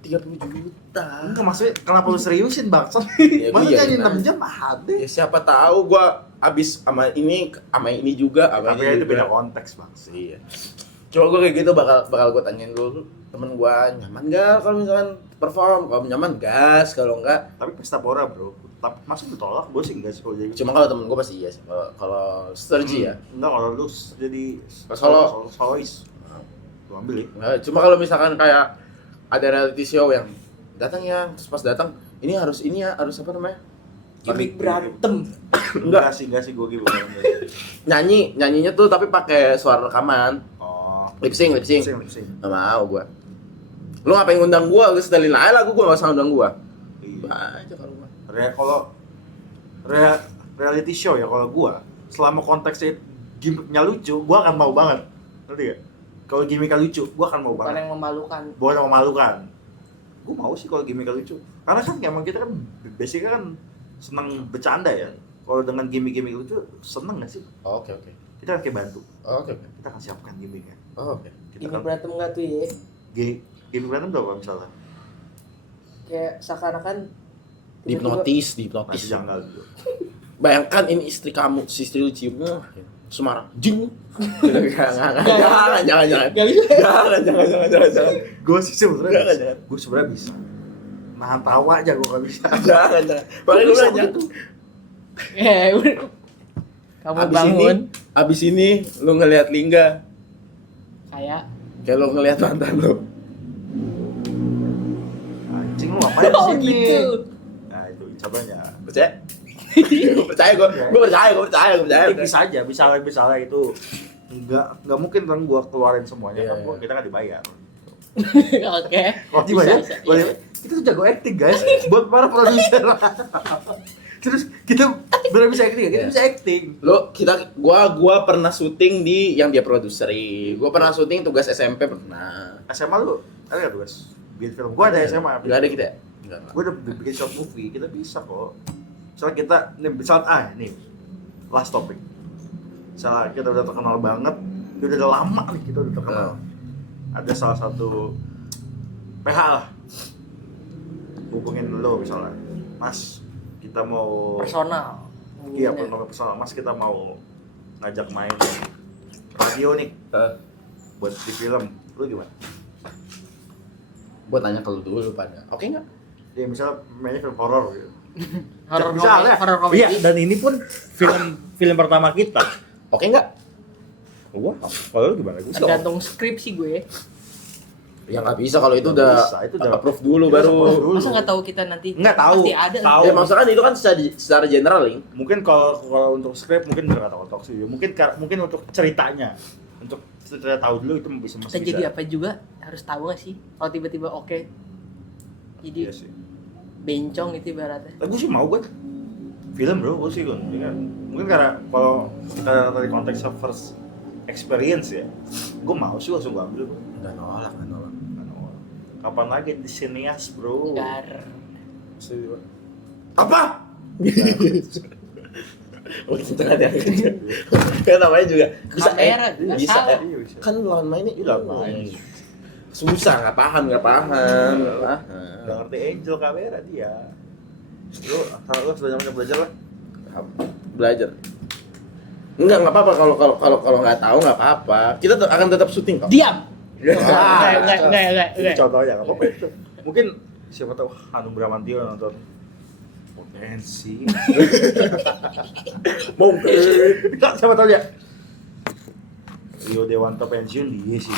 30 juta. Enggak, maksudnya kenapa lu seriusin bangsat? Ya, Masa iya, nyanyi iya. 6 jam ada. Ya siapa tahu gua abis sama ini juga sama Tapi ini itu juga. beda konteks bangsat. Iya. Coba gua kayak gitu bakal gua tanyain dulu temen gua nyaman gak kalau misalkan perform, kalau nyaman gas, kalau enggak Tapi pesta pora, Bro. Tapi masa ditolak? Gua sih enggak sih kalau jadi. cuma kalau temen gua pasti iya sih. Kalau Sturgy ya. Enggak, kalau lu jadi solois. Lu ambil ya. Nah, cuma kalau misalkan kayak ada reality show yang datang ya, terus pas datang ini harus apa namanya? Gimik berantem. Enggak sih gua gitu. Nyanyinya tuh tapi pakai suara rekaman. Oh, Lip sync. lip sync. Nggak mau gua. Lu ngapain ngundang gua? Lu setelin aja lagu gua, enggak usah ngundang gua. Iya. Aja kalau gua. Kalau reality show ya kalau gua, selama konteksnya gimmicknya lucu, gua akan mau banget. Ngerti gak? Kalau gimmicknya lucu, gua akan mau Bukan banget. yang memalukan. Bukan yang memalukan. Gua mau sih kalau gimmicknya lucu. Karena kan emang kita kan basicnya kan senang bercanda ya. Kalau dengan gimmick-gimmick lucu, seneng gak sih? Oke. Kita kan kayak bantu. Oke. Kita akan siapkan gimmicknya. Oke. Kita Gimik kan berantem enggak tuh ya? gimmick berantem tuh apa misalnya? Kayak seakan-akan Dihipnotis. Masih janggal dulu. Bayangkan ini istri kamu, si istri lu cium, Semarang, jing. Jangan. Gak bisa. Jangan. Gue sih sebenarnya Jangan, bisa. jangan. Gue sebenarnya bisa. Nahan tawa aja gue gak bisa. Jangan. Paling lu nanya. Udah. Kamu bangun. Abis ini lu ngelihat Lingga, Kayak lu ngelihat mantan lu. Anjing lu ngapain di sini? gitu. Nah itu contohnya. Percaya? Percaya gue percaya. Bisa itu nggak mungkin kan gue keluarin semuanya kan Iya. kita kan dibayar. Oke. Kalau dibayar, Bisa. kita tuh jago acting guys. Buat para produser. Terus kita benar bisa acting, kita bisa acting. Gua pernah syuting di yang dia produseri. Gua pernah syuting tugas SMP pernah. SMA lu ada nggak tugas bikin film? Gue ada SMA. Enggak ada kita ya? Enggak. Gue udah bikin short movie, kita bisa kok. Misalnya kita, nih last topic. Misalnya kita udah terkenal banget, udah lama nih kita udah terkenal. Ada salah satu PH lah, hubungin lo misalnya, Mas kita mau Personal. iya personal, Mas kita mau ngajak main radio nih buat di film, lu gimana? Buat tanya ke lu dulu pada. Oke enggak? Ya misalnya mainnya film horor gitu. Horor Misalnya, komedi. iya, dan ini pun film pertama kita. Oke enggak? Wah, kalau lu gimana? Gue Tergantung skrip sih gue. Ya nggak bisa kalau itu Nggak udah bisa, itu udah- approve dulu itu baru. approve dulu. Masa nggak tahu kita nanti? Nggak tahu. Pasti ada. Tahu. Ya maksudnya kan itu kan secara general, Ling. Mungkin kalau untuk script mungkin nggak tahu sih. Mungkin untuk ceritanya, untuk cerita tahu dulu itu bisa Kita masih bisa. jadi apa juga harus tahu nggak sih? Kalau tiba-tiba oke. Jadi Iya sih. bencong itu ibaratnya. Gue sih mau gue film bro, gue sih mungkin karena kalau kita tadi konteksnya first experience ya, gue mau sih langsung gue ambil bro. Nggak nolak. Kapan lagi di sinias bro? Gar. Apa? Oh itu kan ya. Kan namanya juga bisa Kamera juga bisa salah. Iya, bisa. kan lawan mainnya Iya, lawan main. susah nggak paham. Gak ngerti angel kamera dia. Lu sudah banyak belajar lah. Belajar nggak apa-apa kalau nggak tahu nggak apa-apa, kita akan tetap syuting kok. Diam. Ah, Enggak. Ini contohnya nggak apa-apa itu. Mungkin siapa tahu Hanung Bramantio nonton potensi. Mungkin Siapa tahu ya. Rio Dewanto pensiun dia sih.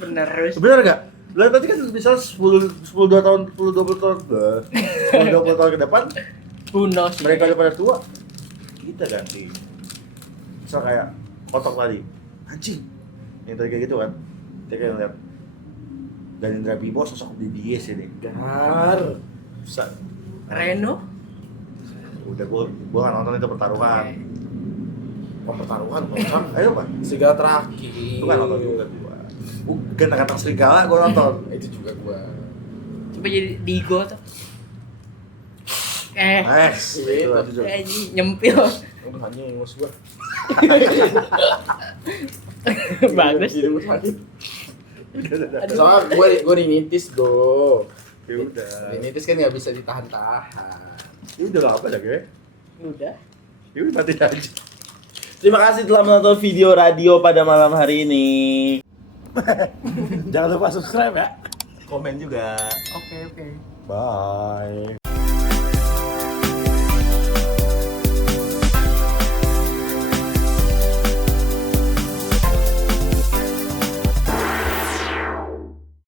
Bener. Bener nggak? Lah tadi kan bisa 10 2 tahun, 10 20 tahun, 10 20 tahun ke depan Who knows? mereka udah pada tua. Kita ganti. Misal kayak kotok tadi. Anjing. Yang tadi kayak gitu kan. Kita kayak ngeliat Ganindra Bimo sosok BBS ini. Gar. Bisa. Reno? Udah gua kan nonton itu pertarungan. Pertarungan kocak. Ayo Pak. Serigala terakhir. Itu kan nonton juga gua. Bukan kata serigala gua nonton. Itu juga gua. Coba jadi Digo tuh. Itu juga. Nyempil. Udah hanya ingus gua. Bagus. Jadi ingus lagi. Soalnya gua rinitis bro. Ya udah. Rinitis kan nggak bisa ditahan-tahan. Ya udah lah apa ya gue? Udah. Ya udah mati aja. Terima kasih telah menonton video radio pada malam hari ini. Jangan lupa subscribe ya. Komen juga. Oke. Bye.